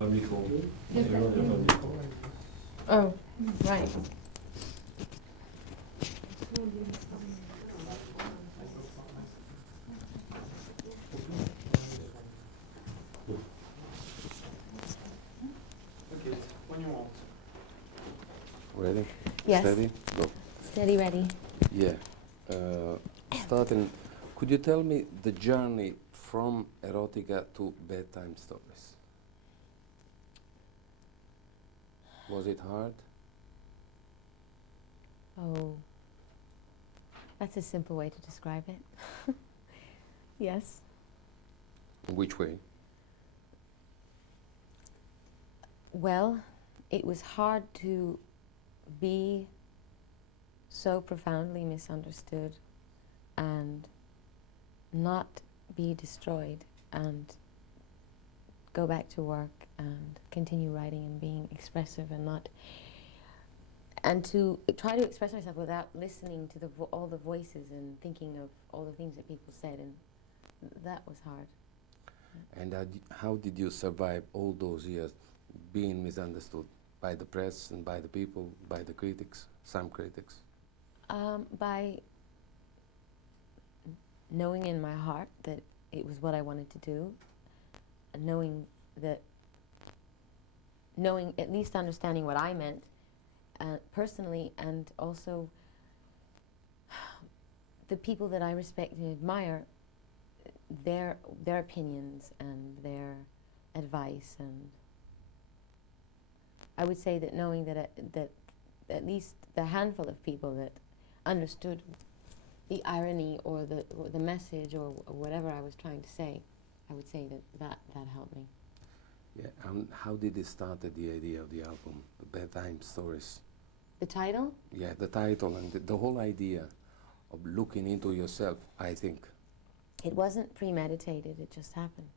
micro. Oh, right. Okay, when you want. Ready? Yes. Steady? Go. Steady, ready. Yeah. Starting, could you tell me the journey from erotica to bedtime stories? Was it hard? Oh, that's a simple way to describe it. Yes. Which way? Well, it was hard to be so profoundly misunderstood and not be destroyed and go back to work and continue writing and being expressive and not and to try to express myself without listening to all the voices and thinking of all the things that people said, and that was hard. And how did you survive all those years being misunderstood by the press and by the people, by the critics, some critics? By knowing in my heart that it was what I wanted to do, and knowing, at least understanding what I meant personally, and also the people that I respect and admire, their opinions and their advice, and I would say that knowing that at least the handful of people that understood the irony or the message or whatever I was trying to say, I would say that helped me. Yeah, and how did it start, the idea of the album, the Bedtime Stories? The title? Yeah, the title and the whole idea of looking into yourself, I think. It wasn't premeditated, it just happened.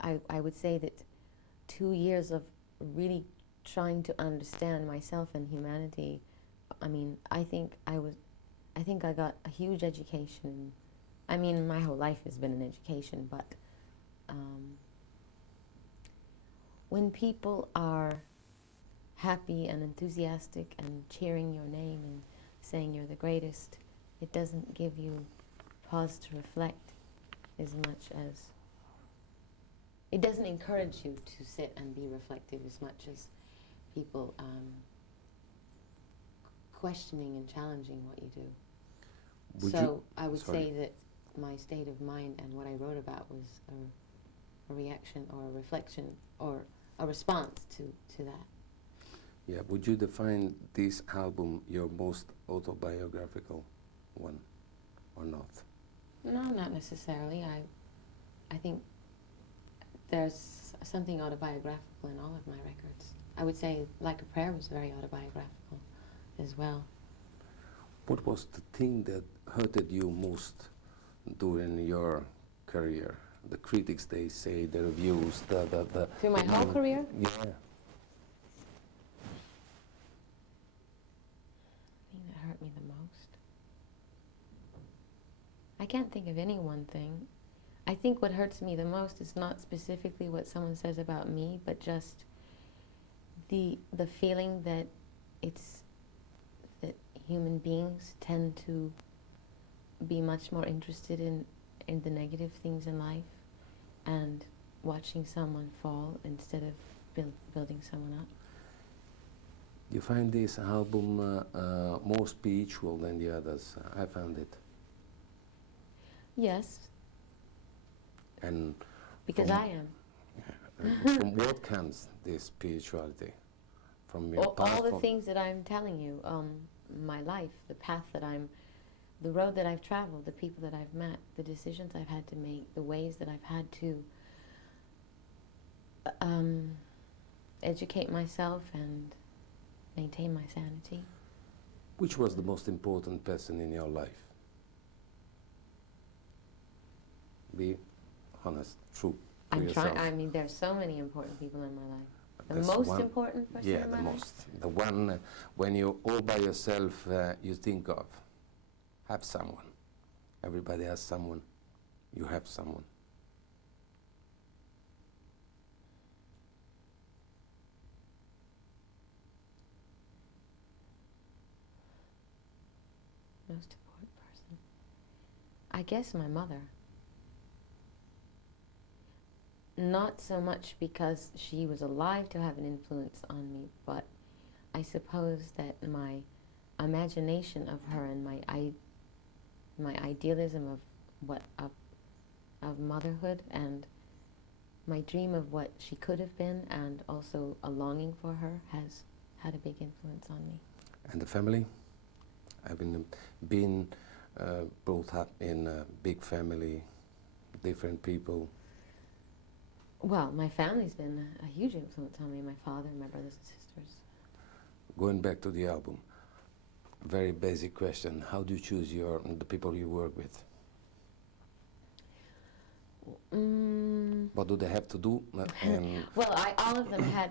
I would say that 2 years of really trying to understand myself and humanity, I mean, I think I got a huge education. I mean, my whole life has been an education, but when people are happy and enthusiastic and cheering your name and saying you're the greatest, it doesn't give you pause to reflect as much as... It doesn't encourage you to sit and be reflective as much as people questioning and challenging what you do. So I would say that my state of mind and what I wrote about was a reaction or a reflection or a response to that. Yeah, would you define this album your most autobiographical one, or not? No, not necessarily. I think there's something autobiographical in all of my records. I would say Like a Prayer was very autobiographical as well. What was the thing that hurted you most during your career? The critics, they say, the reviews, the Through my whole career? Yeah. Thing that hurt me the most? I can't think of any one thing. I think what hurts me the most is not specifically what someone says about me, but just the feeling that that human beings tend to be much more interested in the negative things in life and watching someone fall instead of building someone up. You find this album more spiritual than the others? I found it. Yes. And because I am. From what comes this spirituality? From your all the things that I'm telling you, my life, the path that the road that I've traveled, the people that I've met, the decisions I've had to make, the ways that I've had to educate myself and maintain my sanity. Which was the most important person in your life? Be honest, true. I'm trying. I mean, there's so many important people in my life. The There's most one, important person in my life? Yeah, the most. The one when you're all by yourself, you think of. Have someone. Everybody has someone. You have someone. most important person. I guess my mother. Not so much because she was alive to have an influence on me, but I suppose that my imagination of her and my idealism of what of motherhood and my dream of what she could have been and also a longing for her has had a big influence on me. And the family? Having been brought up in a big family, different people. Well, my family's been a huge influence on me, my father and my brothers and sisters. Going back to the album, very basic question. How do you choose the people you work with? What do they have to do? Well, all of them had,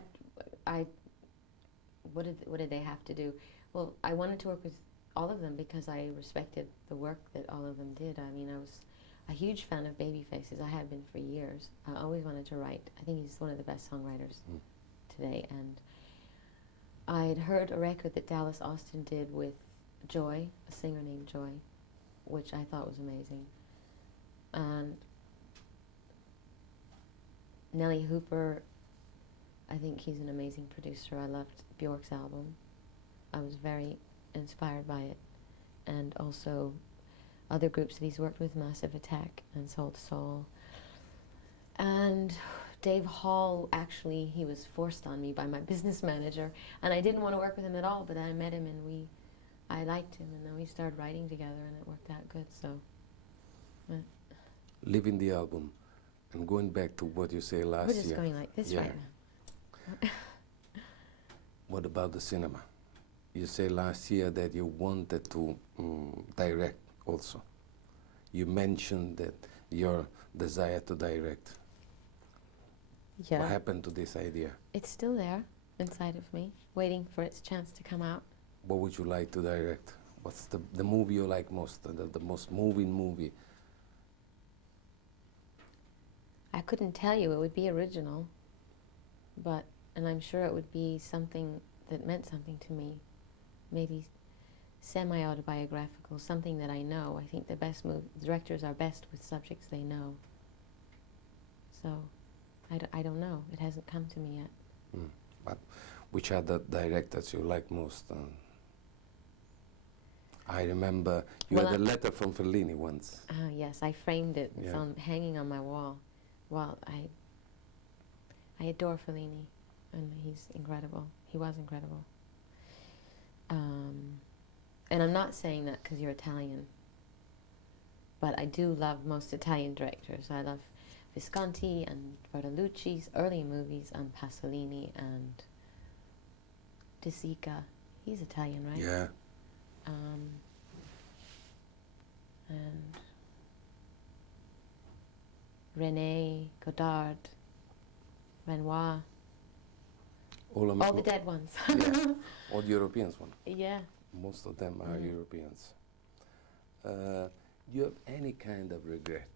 what did they have to do? Well, I wanted to work with all of them because I respected the work that all of them did. I mean, I was a huge fan of Babyface's. I have been for years. I always wanted to write. I think he's one of the best songwriters today. And I'd heard a record that Dallas Austin did with Joy, a singer named Joy, which I thought was amazing. And Nellie Hooper, I think he's an amazing producer. I loved Bjork's album. I was very inspired by it. And also other groups that he's worked with, Massive Attack and Soul to Soul. And Dave Hall, actually, he was forced on me by my business manager, and I didn't want to work with him at all, but I met him and I liked him, and then we started writing together and it worked out good, so. Leaving the album and going back to what you say last year. We're just going like this right now. What about the cinema? You say last year that you wanted to direct also. You mentioned that your desire to direct. Yeah. What happened to this idea? It's still there inside of me, waiting for its chance to come out. What would you like to direct? What's the movie you like most, the most moving movie? I couldn't tell you. It would be original, and I'm sure it would be something that meant something to me. Maybe semi-autobiographical, something that I know. I think the best directors are best with subjects they know. So, I don't know. It hasn't come to me yet. But which are the directors you like most? I remember you had a letter from Fellini once. Yes, I framed it. It's hanging on my wall. Well, I adore Fellini, and he's incredible. He was incredible. And I'm not saying that because you're Italian, but I do love most Italian directors. I love Visconti and Bertolucci's early movies, and Pasolini and De Sica. He's Italian, right? Yeah. And René, Godard, Renoir. All the dead ones. Yeah. All the Europeans ones. Yeah. Most of them are Europeans. Do you have any kind of regret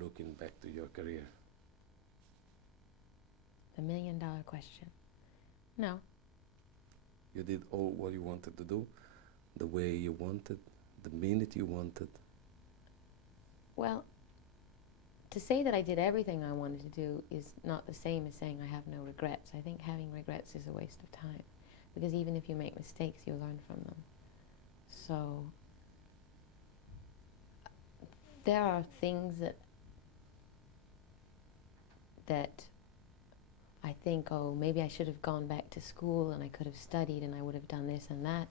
looking back to your career? The million-dollar question. No. You did all what you wanted to do, the way you wanted, the minute you wanted. Well, to say that I did everything I wanted to do is not the same as saying I have no regrets. I think having regrets is a waste of time, because even if you make mistakes, you learn from them. So there are things that I think, oh, maybe I should have gone back to school and I could have studied and I would have done this and that.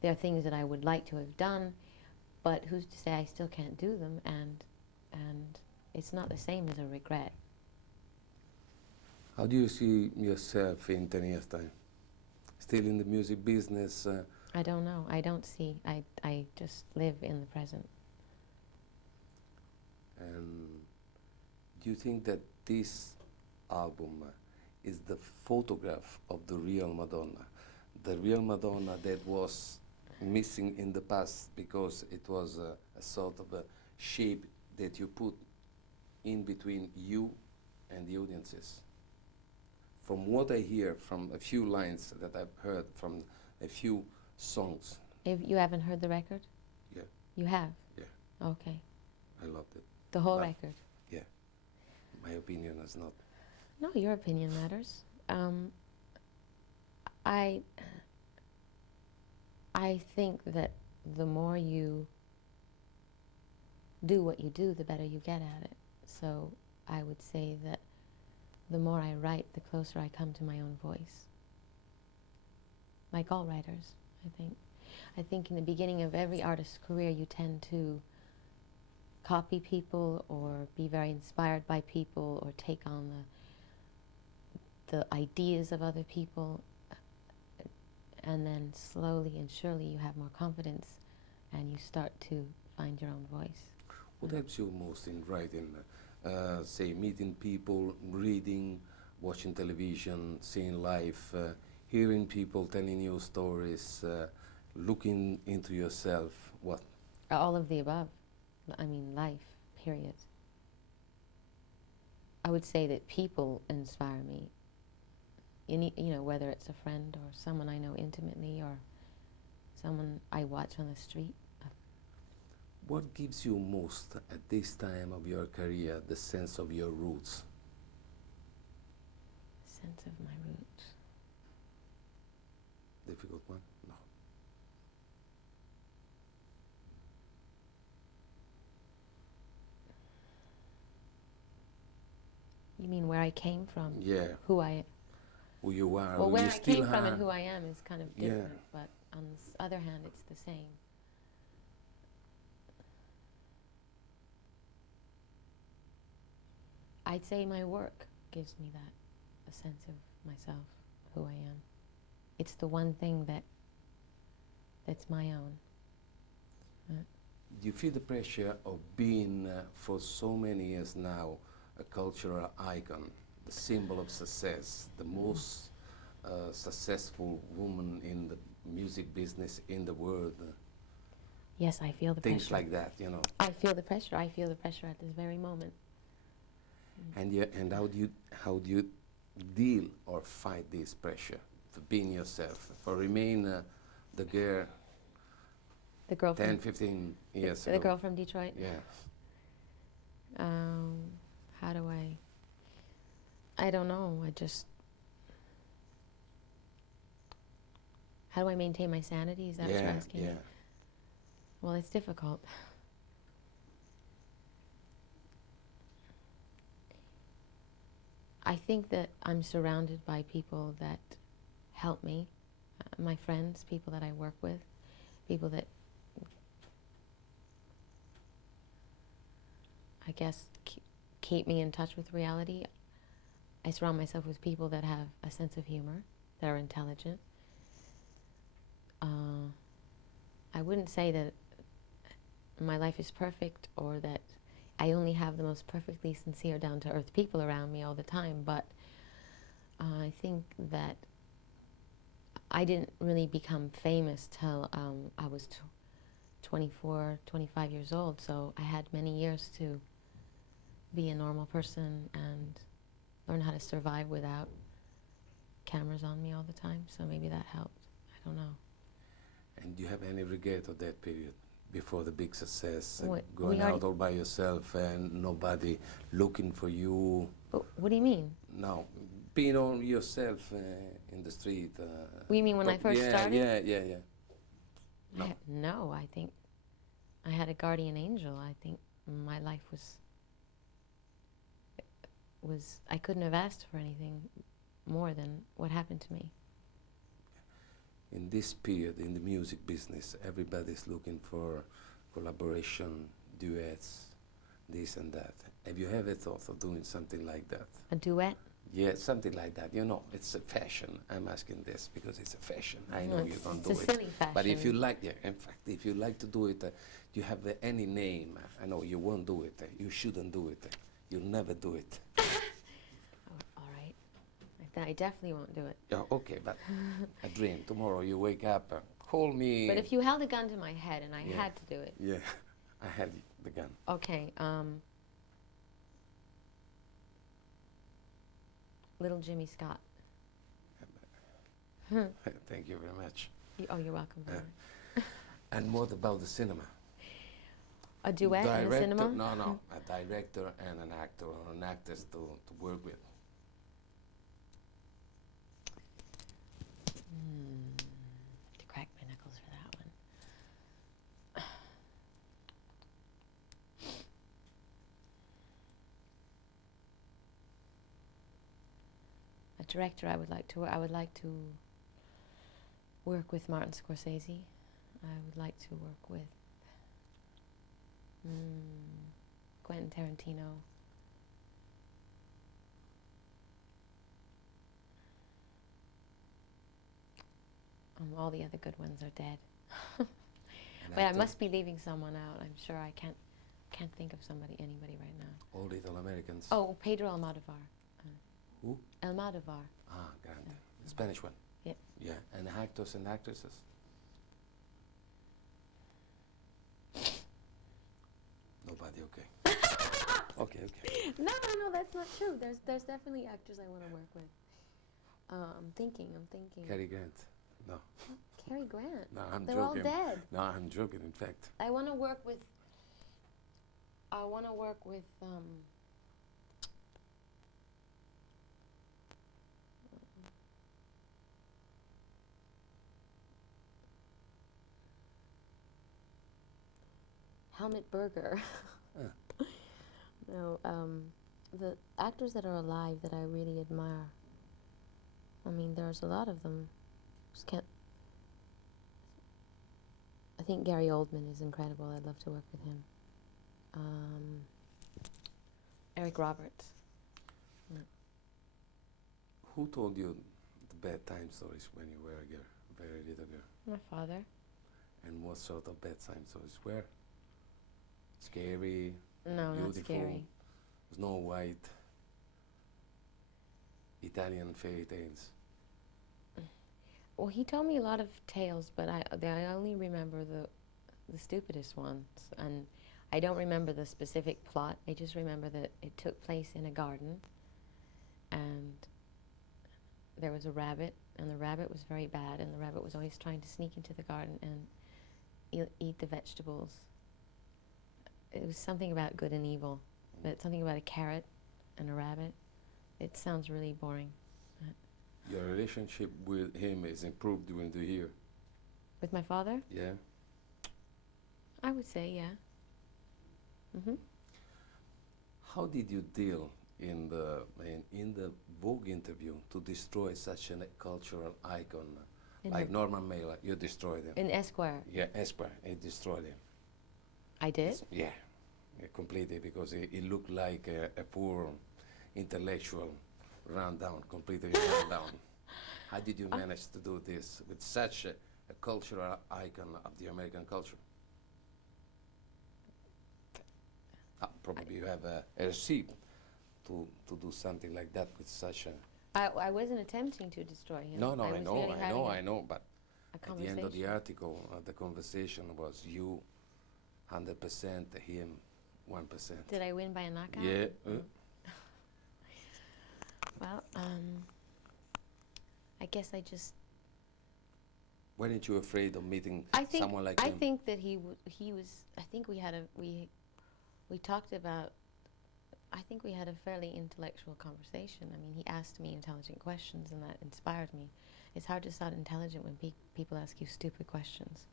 There are things that I would like to have done, but who's to say I still can't do them, and it's not the same as a regret. How do you see yourself in 10 years' time? Still in the music business? I don't know. I don't see. I just live in the present. And do you think that this album is the photograph of the real Madonna? The real Madonna that was missing in the past because it was a sort of a shape that you put in between you and the audiences. From what I hear from a few lines that I've heard from a few songs. If you haven't heard the record? Yeah. You have? Yeah, Okay. I loved it. The whole But- record? Yeah, my opinion is not. No, your opinion matters. I think that the more you do what you do, the better you get at it. So I would say that the more I write, the closer I come to my own voice. Like all writers, I think. I think in the beginning of every artist's career, you tend to copy people or be very inspired by people or take on the ideas of other people, and then slowly and surely you have more confidence and you start to find your own voice. What helps you most in writing? Say, meeting people, reading, watching television, seeing life, hearing people telling you stories, looking into yourself. What? All of the above. I mean, life, period. I would say that people inspire me. You know, whether it's a friend or someone I know intimately or someone I watch on the street. What gives you most at this time of your career the sense of your roots? Sense of my roots. Difficult one? No. You mean where I came from? Yeah. Who I... Who you are, Well, who where you I still came from are. and who I am is kind of Yeah. different, but on the other hand, it's the same. I'd say my work gives me that, a sense of myself, who I am. It's the one thing that's my own. Do you feel the pressure of being, for so many years now, a cultural icon, the symbol of success, the most successful woman in the music business in the world? Yes, I feel the Things pressure. like that, you know. I feel the pressure. I feel the pressure at this very moment. And how do you deal or fight this pressure for being yourself, for remain the girl The girl 10, from 15 years the ago? girl from Detroit. Yeah. How do I don't know. How do I maintain my sanity? Is that what you're Yeah, asking? yeah. Well, it's difficult. I think that I'm surrounded by people that help me, my friends, people that I work with, people that I guess keep me in touch with reality. I surround myself with people that have a sense of humor, that are intelligent. I wouldn't say that my life is perfect or that I only have the most perfectly sincere, down-to-earth people around me all the time, but I think that I didn't really become famous till I was 24, 25 years old, so I had many years to be a normal person and learn how to survive without cameras on me all the time, so maybe that helped. I don't know. And do you have any regret of that period before the big success, What- going we out already- all by yourself and nobody looking for you? But what do you mean? No, being on yourself in the street. You mean when I first yeah, started? Yeah. No. No, I think I had a guardian angel. I think my life was I couldn't have asked for anything more than what happened to me. In this period in the music business, everybody's looking for collaboration, duets, this and that. Have you ever thought of doing something like that? A duet? Yeah, something like that. You know, it's a fashion. I'm asking this because it's a fashion. I know you don't do It's a it. silly fashion. But if you like, yeah, in fact, if you like to do it, you have any name. I know you won't do it. You shouldn't do it. You'll never do it. All right. I definitely won't do it. Yeah, okay, but a dream. Tomorrow you wake up, call me. But if you held a gun to my head and I Yeah. had to do it. Yeah, I had the gun. Okay, Little Jimmy Scott. Thank you very much. Oh, you're welcome. And what about the cinema? A duet in the cinema? No, a director and an actor or an actress to work with. To crack my knuckles for that one. A director I would like to work with Martin Scorsese. I would like to work with Quentin Tarantino. All the other good ones are dead. But I must be leaving someone out. I'm sure I can't think of anybody right now. All Little Americans. Oh, Pedro Almodovar. Who? Almodovar. Ah, grande. The Spanish one. Yeah. Yeah, and actors and actresses. Nobody, okay. Okay. No, that's not true. There's definitely actors I want to work with. I'm thinking. Cary Grant. No. Cary Grant. No, I'm They're joking. all dead. No, I'm joking, in fact. I want to work with Helmut Berger. No, the actors that are alive that I really admire. I mean, there's a lot of them. Just can't. I think Gary Oldman is incredible. I'd love to work with him. Eric Roberts. Who told you the bedtime stories when you were a girl, very little girl? My father. And what sort of bedtime stories were? Scary? No, beautiful, not scary. Snow White? Italian fairy tales? Well, he told me a lot of tales, but I only remember the stupidest ones, and I don't remember the specific plot. I just remember that it took place in a garden, and there was a rabbit, and the rabbit was very bad, and the rabbit was always trying to sneak into the garden and eat the vegetables. It was something about good and evil, but something about a carrot and a rabbit. It sounds really boring. Your relationship with him is improved during the year? With my father? Yeah. I would say, yeah. Mm-hmm. How did you deal in the Vogue interview to destroy such a cultural icon like Norman Mailer? You destroyed him. In Esquire? Yeah, Esquire. He destroyed him. I did? Yeah, completely, because he looked like a poor intellectual, run down, completely run down. How did you manage to do this with such a cultural icon of the American culture? Probably you have a receipt to do something like that with such a... I wasn't attempting to destroy him. No, I know, but at the end of the article, the conversation was you 100%, him 1%. Did I win by a knockout? Yeah. Well, I guess I just... Weren't you afraid of meeting someone like him? I think that he was... I think we talked about... I think we had a fairly intellectual conversation. I mean, he asked me intelligent questions, and that inspired me. It's hard to sound intelligent when people ask you stupid questions.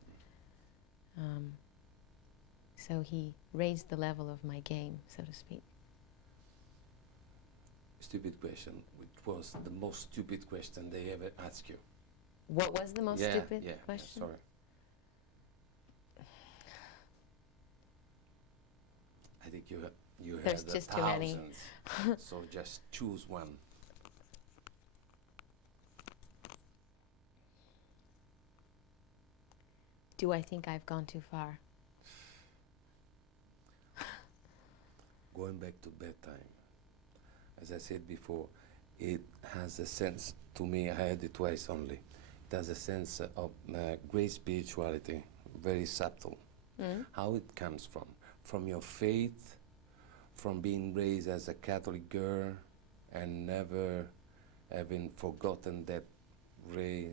So he raised the level of my game, so to speak. Stupid question, which was the most stupid question they ever asked you? What was the most stupid question? Yeah, sorry. I think you There's had just too many. So just choose one. Do I think I've gone too far? Going back to Bedtime, as I said before, it has a sense, to me, I heard it twice only, it has a sense of great spirituality, very subtle. How it comes from your faith, from being raised as a Catholic girl and never having forgotten that ray.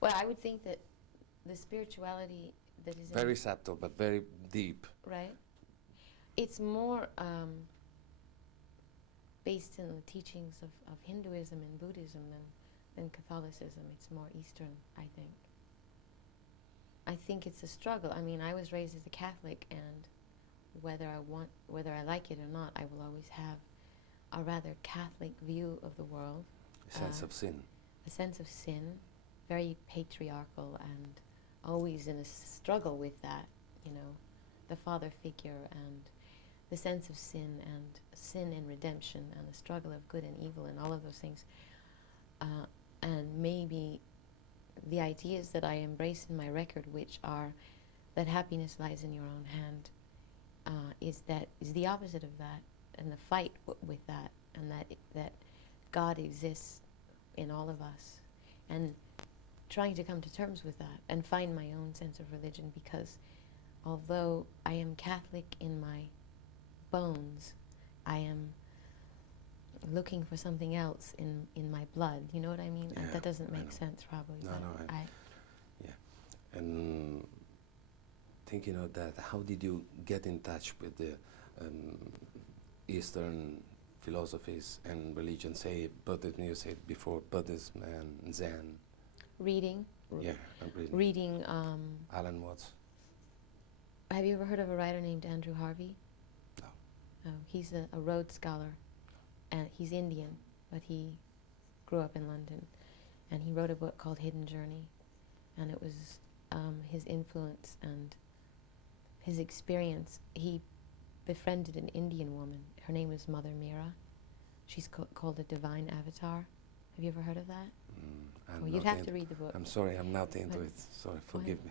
Well, I would think that the spirituality that is Very subtle, but very deep. right. It's more based in the teachings of Hinduism and Buddhism than Catholicism. It's more Eastern, I think. I think it's a struggle. I mean, I was raised as a Catholic, and whether I like it or not, I will always have a rather Catholic view of the world. A sense of sin. A sense of sin, very patriarchal, and always in a struggle with that, you know, the father figure and the sense of sin and redemption and the struggle of good and evil and all of those things. And maybe the ideas that I embrace in my record, which are that happiness lies in your own hand, is the opposite of that, and the fight with that, and that God exists in all of us, and trying to come to terms with that and find my own sense of religion, because although I am Catholic in my bones, I am looking for something else in my blood. You know what I mean? Yeah, that doesn't make sense, probably. No, but no. Yeah, and thinking of that, how did you get in touch with the Eastern philosophies and religion? Say Buddhism, you said before, Buddhism and Zen. Reading. Yeah, I'm reading. Reading. Alan Watts. Have you ever heard of a writer named Andrew Harvey? No. Oh, he's a Rhodes Scholar, and he's Indian, but he grew up in London, and he wrote a book called Hidden Journey, and it was his influence and his experience. He befriended an Indian woman. Her name is Mother Meera. She's called a divine avatar. Have you ever heard of that? Well, you'd have to read the book. I'm sorry, I'm not into it. Sorry, forgive me.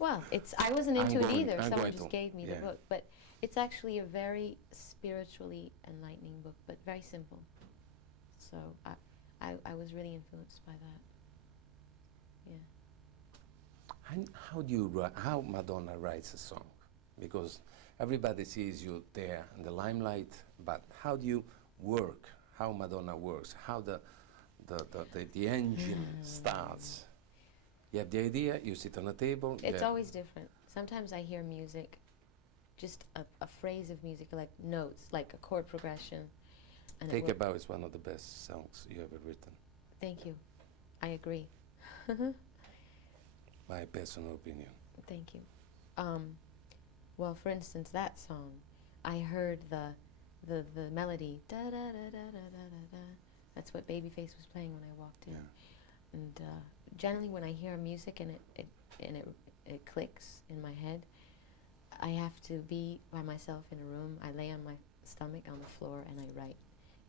Well, I wasn't into it either. I'm Someone going just to, gave me the book. But it's actually a very spiritually enlightening book, but very simple. So I was really influenced by that. Yeah. And how Madonna writes a song? Because everybody sees you there in the limelight, but how do you work? How Madonna works? How the engine starts? You have the idea, you sit on a table. It's always different. Sometimes I hear music, just a phrase of music, like notes, like a chord progression. And Take a Bow is one of the best songs you ever written. Thank you. I agree. My personal opinion. Thank you. Well, for instance, that song, I heard the melody, da da da da da da da. That's what Babyface was playing when I walked in. Yeah. And generally, when I hear music and it clicks in my head, I have to be by myself in a room. I lay on my stomach on the floor and I write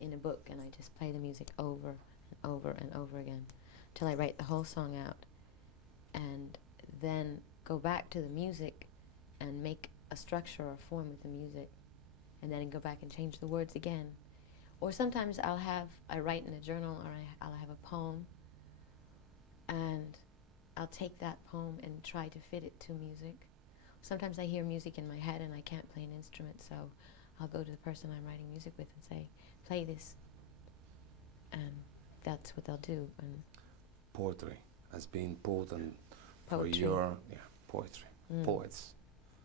in a book, and I just play the music over and over and over again till I write the whole song out, and then go back to the music and make a structure or form with the music, and then go back and change the words again. Or sometimes I write in a journal, or I'll have a poem, and I'll take that poem and try to fit it to music. Sometimes I hear music in my head and I can't play an instrument, so I'll go to the person I'm writing music with and say, play this. And that's what they'll do. And poetry has been important Poetry. for your poetry. Poets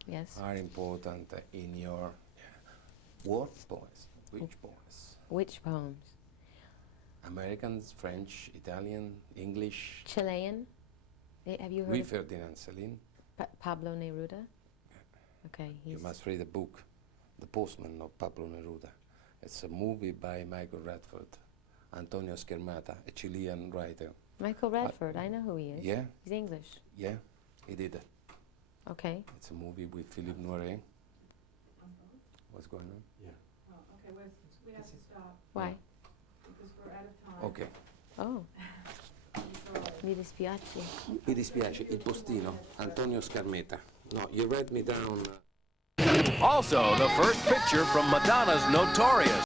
yes. are important in your what poets? Which poets? Which poems? Americans, French, Italian, English. Chilean? Have you heard Louis of Ferdinand Celine. Pablo Neruda? Okay, You must read the book, The Postman of Pablo Neruda. It's a movie by Michael Radford, Antonio Schermata, a Chilean writer. Michael Radford, I know who he is. Yeah. He's English. Yeah, he did it. Okay. It's a movie with Philippe Noiret. What's going on? Yeah. Oh, okay, we have to stop Why? because we're out of time. Okay. Oh, I'm sorry. mi dispiace. Mi dispiace, il postino, Antonio Scarmeta. No, you read me down. Also, the first picture from Madonna's Notorious.